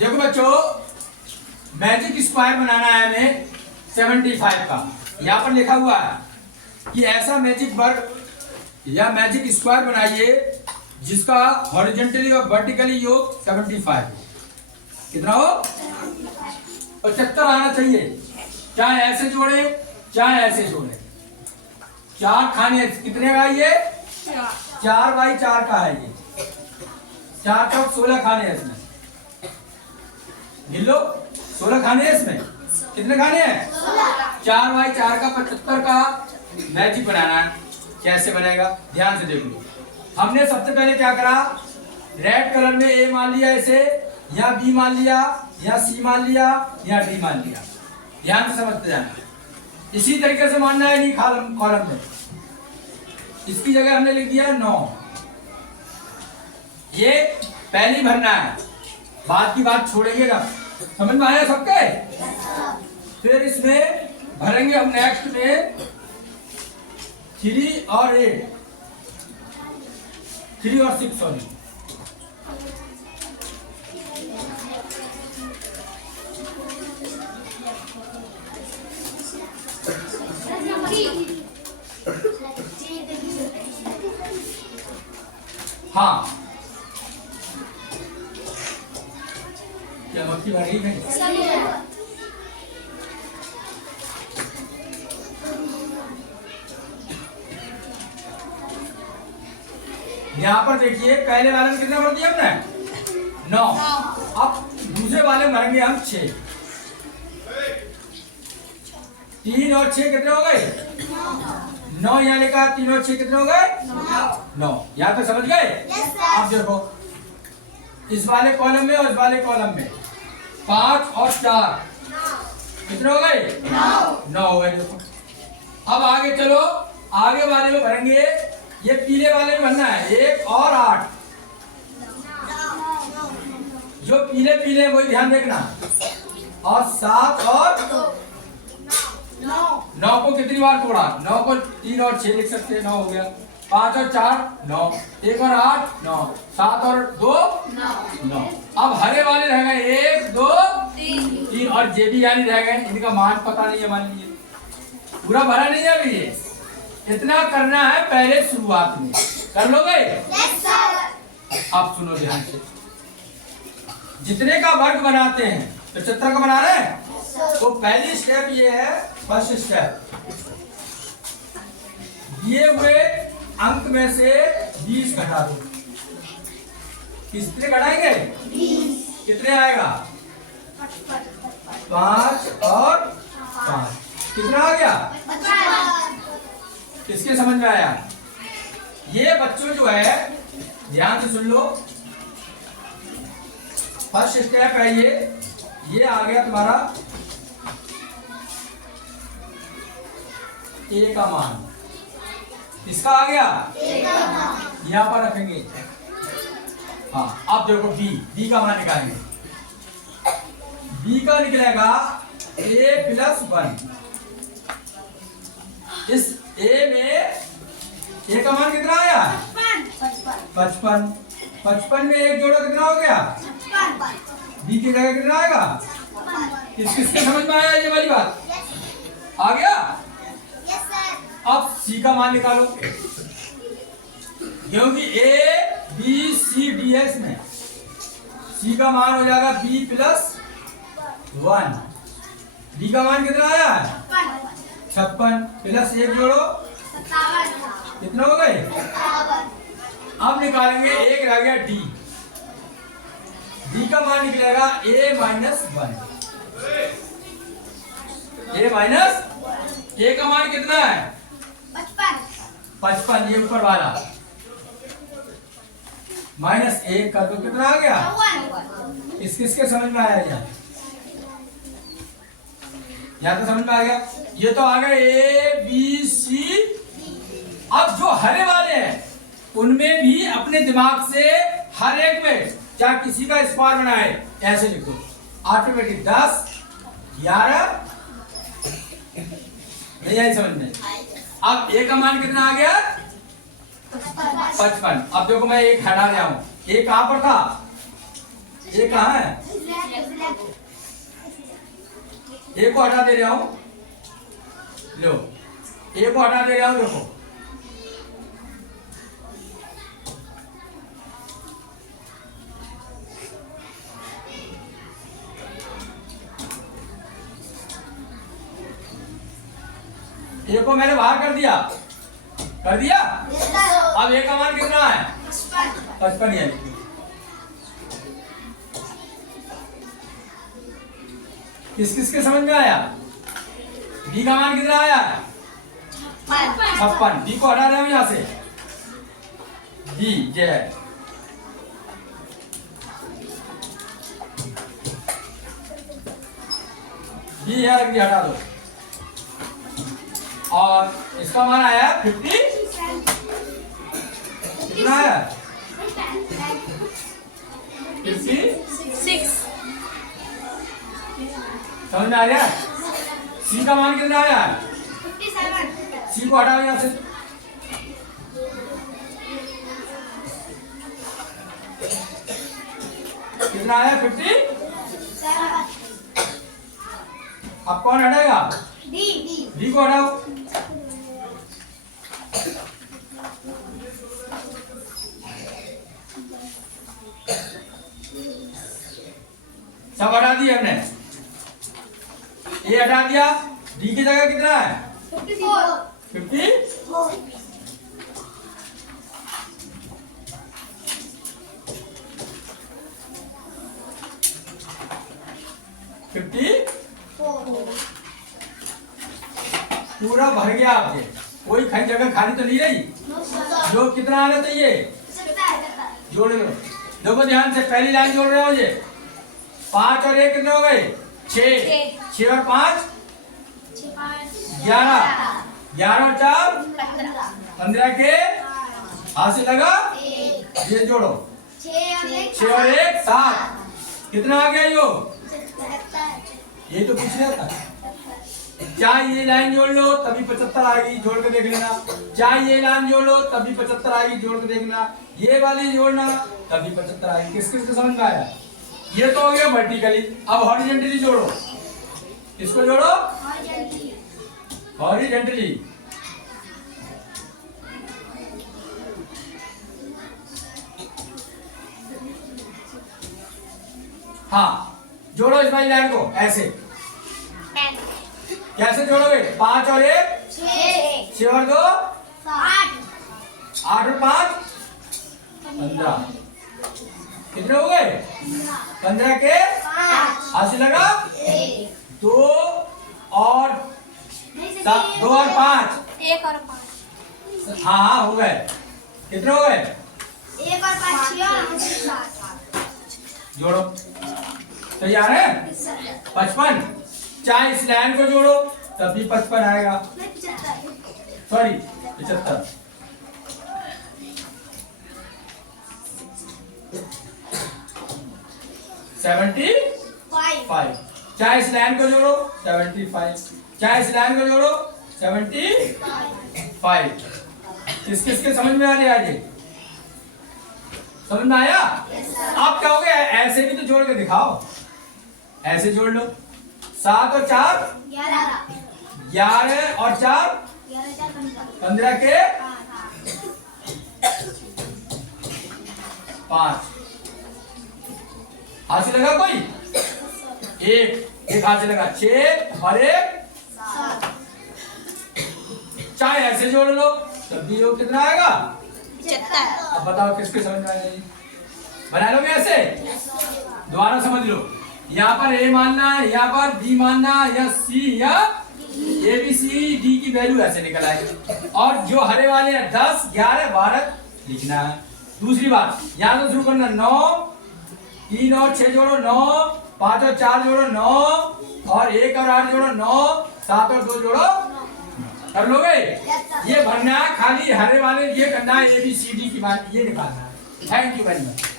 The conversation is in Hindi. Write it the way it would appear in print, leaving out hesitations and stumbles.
देखो बच्चों, मैजिक स्क्वायर बनाना है हमें 75 का। यहाँ पर लिखा हुआ है कि ऐसा मैजिक वर्ग या मैजिक स्क्वायर बनाइए जिसका हॉरिजॉन्टली और वर्टिकली योग 75 हो। कितना हो? 75 आना चाहिए। चाहे ऐसे जोड़े चाहे ऐसे जोड़े। 4 खाने कितने का ये? 4x4 का है ये। 4 चौक 16 खाने हैं इसमें। गिन लो, 16 खाने हैं इसमें। कितने खाने हैं? 4x4 का 75 का मैजिक बनाना है। कैसे बनेगा ध्यान से देख लो। हमने सबसे पहले क्या करा, रेड कलर में ए मान लिया इसे, या बी मान लिया, या सी मान लिया, या डी मान लिया। ध्यान से समझते जाना। इसी तरीके से मानना है नहीं कॉलम में। इसकी जगह हमने लिख दिया 9। ये पहली भरना है, बाद की बात छोड़ेंगे। समझ में आया सबके? फिर इसमें भरेंगे हम नेक्स्ट में 3 और 8, 3 और 6 सॉरी। हाँ, क्या मक्खी भाई है? यहाँ पर देखिए, पहले वाले में कितना भर दिया हमने? 9। अब दूसरे वाले में भरेंगे हम 6। 3 और 6 कितने हो गए? 9। यहाँ लिखा 3 और 6 कितने हो गए? 9। यहाँ तक समझ गए? अब देखो, इस वाले कॉलम में और इस वाले कॉलम में 5 और 4 कितने हो गए? 9 हो गए। देखो, अब आगे चलो, आगे वाले में भरेंगे। ये पीले वाले में भरना है 1 और 8। जो पीले पीले वही ध्यान देखना। और 7 और 9 को कितनी बार तोड़ा? 9 को 3 और 6 लिख सकते हैं। 9 हो गया। 5 और 4 9, 1 और 8 9, 7 और 2 9। अब हरे वाले रह गए 1 2 3 और जे भी यानी रह गए। इनका मान पता नहीं है, मान लीजिए पूरा भरा नहीं है अभी। ये इतना करना है पहले शुरुआत में। कर लोगे? Yes sir. अब सुनो ध्यान से, जितने का वर्ग बनाते हैं 75 का बना रहे हैं, तो पहली स्टेप ये है, फर्स्ट स्टेप, दिए हुए अंक में से 20 घटा दो। कितने घटाएंगे? 20। कितने आएगा? 5 और 5। कितना आ गया? किसके समझ में आया? ये बच्चों जो है ध्यान से सुन लो। फर्स्ट स्टेप है ये आ गया तुम्हारा ए का मान। इसका आ गया यहाँ पर रखेंगे। हाँ, अब देखो बी का मान निकालेंगे। बी का निकलेगा a + 1। इस ए में ए का मान कितना आया? 55। 55 में 1 जोड़ो कितना हो गया? बी की जगह कितना आएगा? किसके समझ में आया ये वाली बात? आ गया? अब सी का मान निकालो, क्योंकि ए बी सी डी है इसमें। सी का मान हो जाएगा b + 1। डी का मान कितना आया? 56 प्लस 1 जोड़ो कितना हो गए? अब निकालेंगे, एक रह गया डी। डी का मान निकलेगा a - 1। a का मान कितना है? 55। ये ऊपर वाला -1 कर दो, कितना आ गया? किसके समझ में आया? यहाँ तो समझ में आ गया। ये तो आ गए ए बी सी। अब जो हरे वाले हैं उनमें भी अपने दिमाग से हर एक में चाहे किसी का स्क्वायर बनाए, ऐसे लिखो ऑटोमेटिक। 10 11 नहीं आई समझ में? अब ए का मान कितना आ गया? 55। अब देखो मैं एक हटा रहा हूं। ए कहां पर था? ए कहां है? ए को हटा दे रहा हूं, लो ए को हटा दे रहा हूं, देखो ए को मैंने बाहर कर दिया अब ए का मान कितना है 55 है। किस किस के समझ में आया? बी का मान कितना आया? 56। बी को हटा रहे हो यहां से, बी जय बी यहां रख दिया, हटा दो। और इसका मान आया 50, कितना आया 56। समझ में आ गया? सी का मान कितना आया? 57। सी को हटाओ यहां से, कितना आया 57। अब कौन हटाएगा? डी को हटाओ। सब हटा दिया हमने, ए हटा दिया, डी की जगह कितना है 54। 54 पूरा भर गया आपके, कोई जगह खाली तो नहीं रही। जो कितना आना चाहिए जोड़ लो। देखो ध्यान से, पहली लाइन जोड़ रहे हो ये 5 और 1 कितने हो गए 6, 6 और 5 11, 11 और 4 15 के हाथ से लगा ये जोड़ो 6 और 1 7, कितना आ गया यो? ये तो पूछ रहा था। चाहे ये लाइन जोड़ लो तभी 75 आएगी, जोड़ के देख लेना। चाहे ये लाइन जोड़ लो तभी 75 आएगी, जोड़ के देखना। ये वाली जोड़ना तभी 75 आएगी। किस किस को समझ में आया? ये तो हो गया वर्टिकली। अब हॉरिजॉन्टली जोड़ो, इसको जोड़ो हॉरिजॉन्टली। हाँ जोड़ो इस वाली लाइन को ऐसे। कैसे जोड़ोगे? 5 और 1 6 और 2 8 और 5 15, कितने हो गए 15 के हाथ से लगा 2 और 7, 2 और 5 1 और 5। हाँ हाँ हो गए। कितने हो गए? 1 और 5 6 और 7। जोड़ो, तैयार है 55। चाहे इस लाइन को जोड़ो तभी 55 आएगा, सॉरी 75। चाहे इस लाइन को जोड़ो 75, चाहे इस लाइन को जोड़ो 75। किस किस के समझ में आ रही है? समझ में आया? आप क्या हो गया, ऐसे भी तो जोड़ के दिखाओ। ऐसे जोड़ लो 7 और 4 11 और 4 15 के 5 हाथ से लगा कोई एक हाथ से लगा 6 और 1 चाहे ऐसे जोड़ लो तब भी योग कितना आएगा 75। अब बताओ किसके समझ में आएगा? बना लोगे ऐसे? दोबारा समझ लो, यहाँ पर ए मानना है, यहाँ पर बी मानना या सी या ए बी सी डी की वैल्यू ऐसे निकल आएगी। और जो हरे वाले हैं 10 11 12 लिखना है। दूसरी बात यहाँ से शुरू करना 9 3 और 6 जोड़ो 9 5 और 4 जोड़ो 9 और 1 और 8 जोड़ो 9 7 और 2 जोड़ो। कर लोगे? ये भरना है, खाली हरे वाले ये करना है, ए बी सी डी की बात ये निकालना है। Thank you very much.